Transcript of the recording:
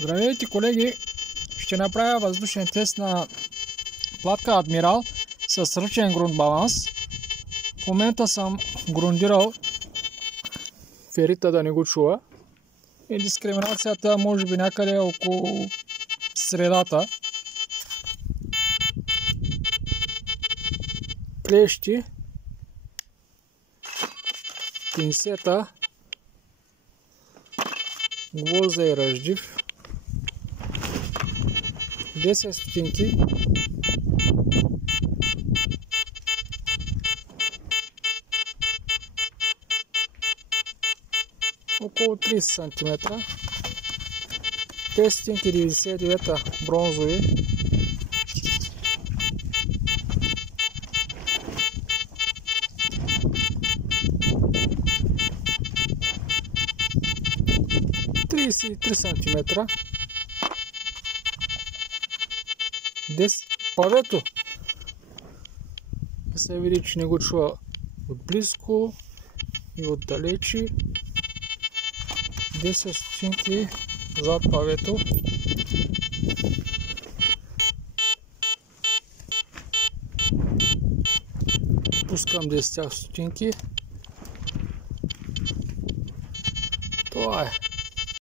Здравейте, колеги! Ще направя въздушен тест на платка Адмирал с ръчен грунт баланс. В момента съм грундирал ферита да не го чува. И дискриминацията може би някъде около средата. Клещи, пинсета, гвозда и ръждив, 10 стотинки, около 30 см, 5 стотинки 99 бронзови, ,33 см, 10 павето. Да се види, че не го чува от близко и отдалечи. 10 стотинки зад павето. Пускам 10 стотинки. Това е.